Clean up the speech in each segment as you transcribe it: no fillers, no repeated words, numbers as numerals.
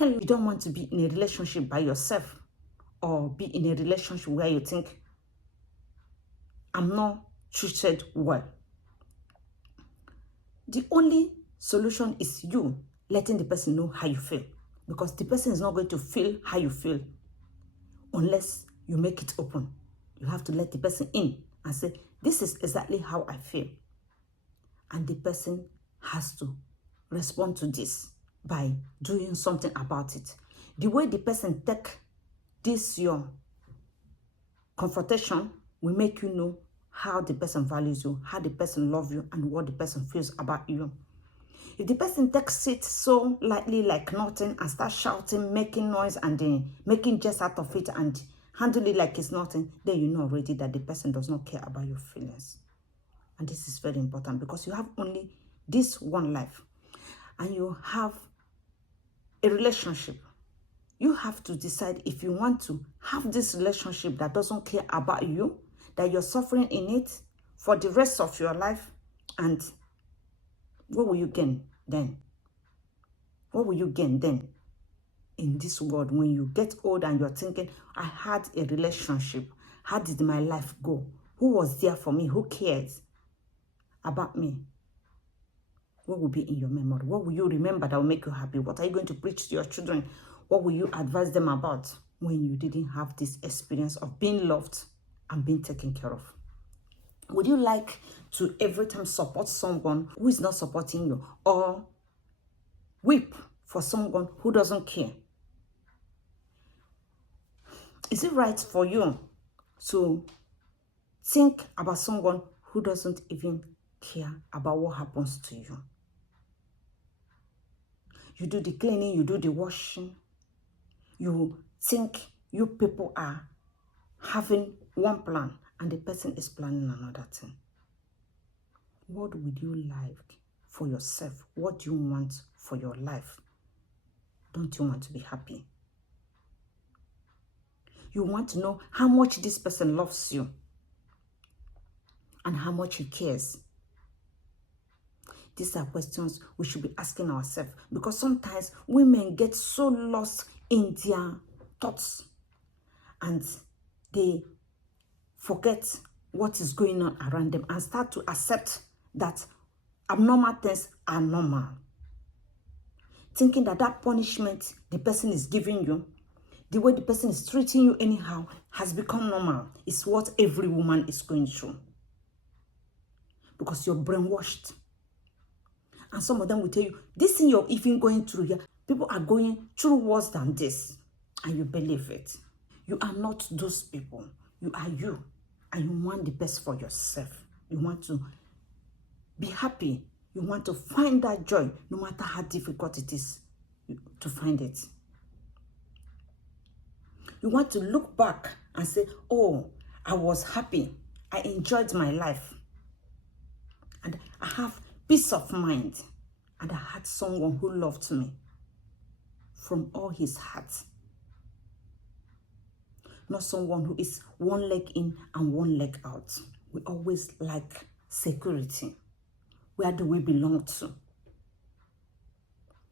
Hell, you don't want to be in a relationship by yourself or be in a relationship where you think, I'm not treated well. The only solution is you letting the person know how you feel, because the person is not going to feel how you feel unless you make it open. You have to let the person in and say, this is exactly how I feel. And the person has to respond to this by doing something about it. The way the person take this your confrontation will make you know how the person values you, how the person loves you, and what the person feels about you. If the person takes it so lightly like nothing and starts shouting, making noise, and then making jest out of it and handle it like it's nothing, then you know already that the person does not care about your feelings. And this is very important because you have only this one life and you have a relationship. You have to decide if you want to have this relationship that doesn't care about you, that you're suffering in it for the rest of your life. And what will you gain then? What will you gain then in this world when you get old and you're thinking, I had a relationship. How did my life go? Who was there for me? Who cares about me? What will be in your memory? What will you remember that will make you happy? What are you going to preach to your children? What will you advise them about when you didn't have this experience of being loved and being taken care of? Would you like to every time support someone who is not supporting you, or weep for someone who doesn't care? Is it right for you to think about someone who doesn't even care about what happens to you? You do the cleaning, you do the washing. You think you people are having one plan and the person is planning another thing. What would you like for yourself? What do you want for your life? Don't you want to be happy? You want to know how much this person loves you and how much he cares. These are questions we should be asking ourselves, because sometimes women get so lost in their thoughts and they forget what is going on around them and start to accept that abnormal things are normal. Thinking that that punishment the person is giving you, the way the person is treating you anyhow, has become normal. It's what every woman is going through. Because you're brainwashed. And some of them will tell you, this thing you're even going through here, people are going through worse than this. And you believe it. You are not those people. You are you. And you want the best for yourself. You want to be happy. You want to find that joy, no matter how difficult it is to find it. You want to look back and say, oh, I was happy. I enjoyed my life. And I have peace of mind. And I had someone who loved me from all his heart. Not someone who is one leg in and one leg out. We always like security. Where do we belong to?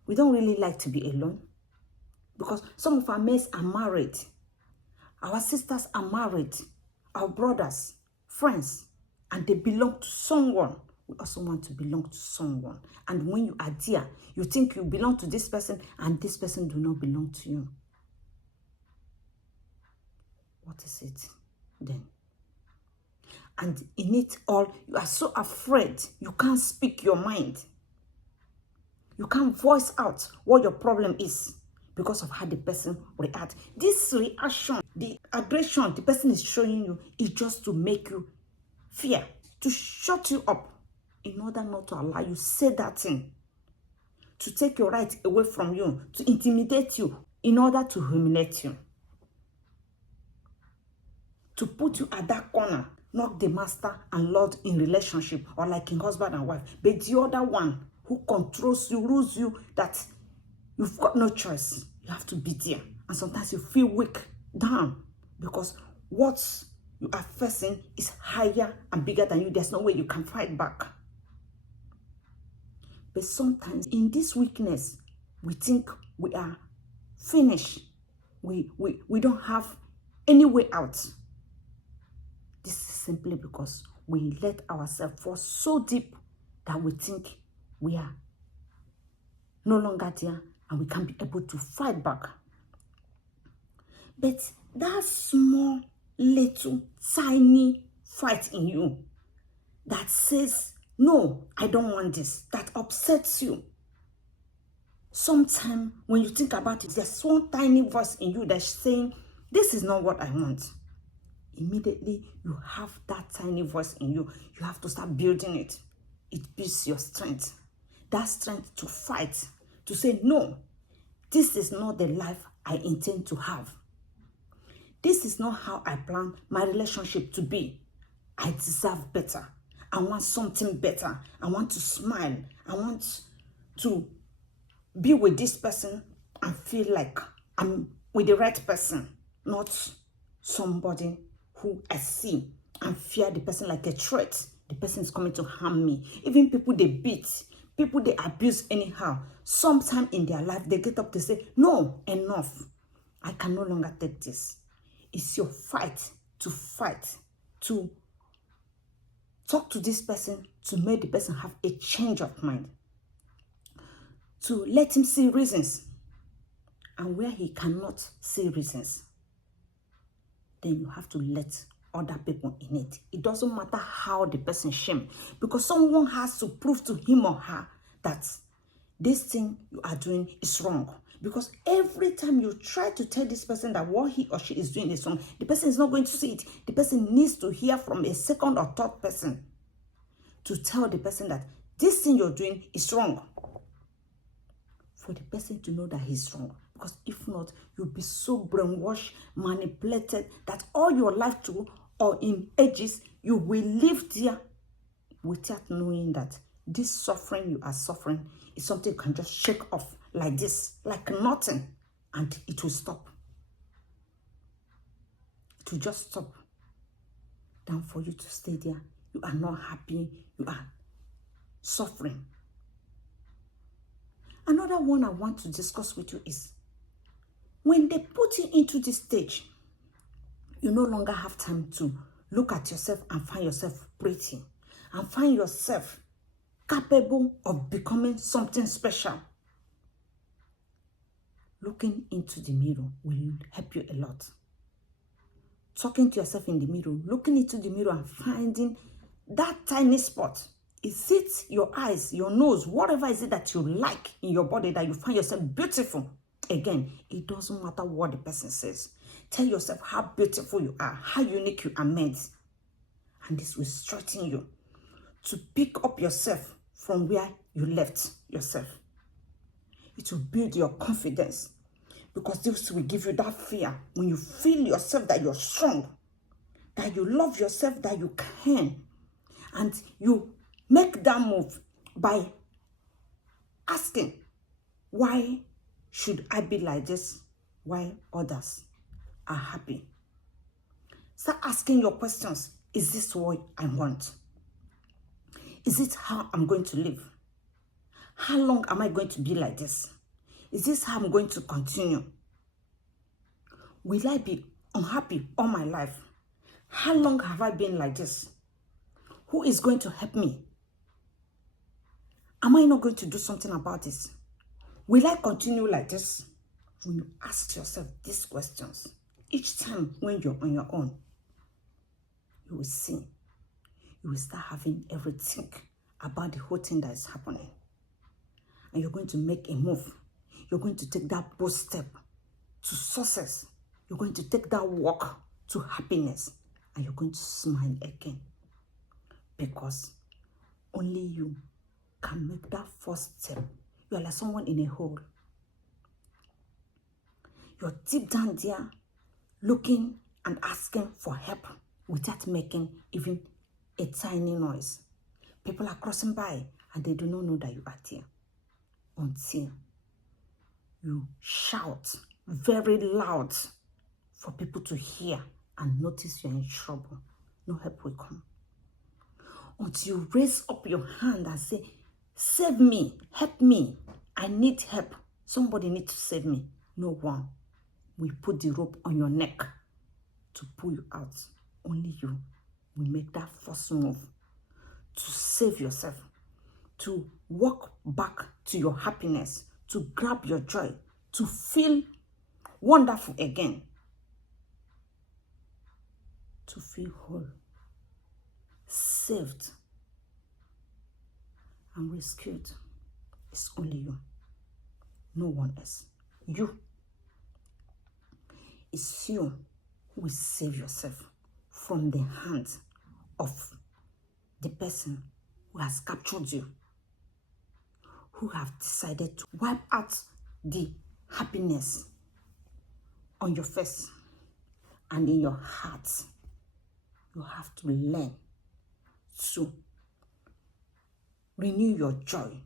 We don't really like to be alone, because some of our mates are married. Our sisters are married. Our brothers, friends, and they belong to someone. We also want to belong to someone. And when you are there, you think you belong to this person and this person do not belong to you. What is it then? And in it all, you are so afraid you can't speak your mind. You can't voice out what your problem is because of how the person reacts. This reaction, the aggression the person is showing you, is just to make you fear, to shut you up in order not to allow you say that thing, to take your right away from you, to intimidate you in order to humiliate you, to put you at that corner, not the master and lord in relationship, or like in husband and wife, but the other one who controls you, rules you, that you've got no choice. You have to be there. And sometimes you feel weak, down, because what you are facing is higher and bigger than you. There's no way you can fight back. But sometimes in this weakness, we think we are finish. We don't have any way out. This is simply because we let ourselves fall so deep that we think we are no longer there and we can't be able to fight back. But that small, little, tiny fight in you that says, no, I don't want this, that upsets you. Sometimes when you think about it, there's one tiny voice in you that's saying, this is not what I want. Immediately, you have that tiny voice in you. You have to start building it. It builds your strength. That strength to fight, to say, no, this is not the life I intend to have. This is not how I plan my relationship to be. I deserve better. I want something better. I want to smile. I want to be with this person and feel like I'm with the right person, not somebody who I see and fear the person like a threat. The person is coming to harm me. Even people they beat, people they abuse anyhow. Sometime in their life, they get up to say, no, enough. I can no longer take this. It's your fight, to talk to this person, to make the person have a change of mind, to let him see reasons. And where he cannot see reasons, then you have to let other people in it. It doesn't matter how the person shame, because someone has to prove to him or her that this thing you are doing is wrong. Because every time you try to tell this person that what he or she is doing is wrong, the person is not going to see it. The person needs to hear from a second or third person to tell the person that this thing you're doing is wrong, for the person to know that he's wrong. Because if not, you'll be so brainwashed, manipulated, that all your life too, or in ages, you will live there without knowing that this suffering you are suffering is something you can just shake off like this, like nothing, and it will stop. It will just stop. Than for you to stay there. You are not happy. You are suffering. Another one I want to discuss with you is when they put you into this stage, you no longer have time to look at yourself and find yourself pretty and find yourself capable of becoming something special. Looking into the mirror will help you a lot. Talking to yourself in the mirror, looking into the mirror and finding that tiny spot. Is it your eyes, your nose, whatever is it that you like in your body that you find yourself beautiful? Again, it doesn't matter what the person says. Tell yourself how beautiful you are, how unique you are made. And this will strengthen you to pick up yourself from where you left yourself. It will build your confidence, because this will give you that fear when you feel yourself that you're strong, that you love yourself, that you can. And you make that move by asking, why should I be like this? Why others are happy? Start asking your questions. Is this what I want? Is it how I'm going to live? How long am I going to be like this? Is this how I'm going to continue? Will I be unhappy all my life? How long have I been like this? Who is going to help me? Am I not going to do something about this? Will I continue like this? When you ask yourself these questions, each time when you're on your own, you will see, you will start having everything about the whole thing that is happening. And you're going to make a move. You're going to take that bold step to success. You're going to take that walk to happiness. And you're going to smile again. Because only you can make that first step. You're like someone in a hole. You're deep down there looking and asking for help without making even a tiny noise. People are crossing by and they do not know that you are there until you shout very loud for people to hear and notice you're in trouble. No help will come. Until you raise up your hand and say, save me, help me, I need help. Somebody needs to save me. No one will put the rope on your neck to pull you out. Only you will make that first move to save yourself, to walk back to your happiness, to grab your joy, to feel wonderful again, to feel whole, saved, and rescued. It's only you, no one else. You. It's you who will save yourself from the hands of the person who has captured you, who have decided to wipe out the happiness on your face and in your heart. You have to learn to renew your joy.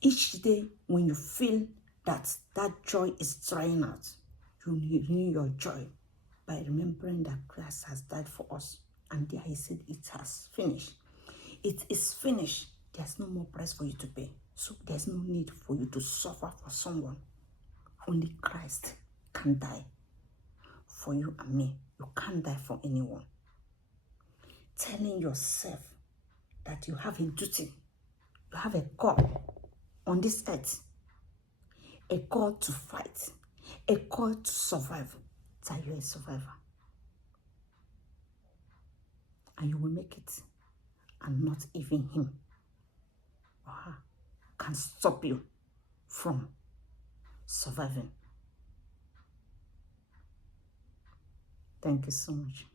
Each day when you feel that joy is drying out, you renew your joy by remembering that Christ has died for us. And there he said, it has finished. It is finished. There's no more price for you to pay. So there's no need for you to suffer for someone. Only Christ can die for you and me. You can't die for anyone. Telling yourself that you have a duty, you have a call on this earth, a call to fight, a call to survive, that you're a survivor. And you will make it, and not even him or her can stop you from surviving. Thank you so much.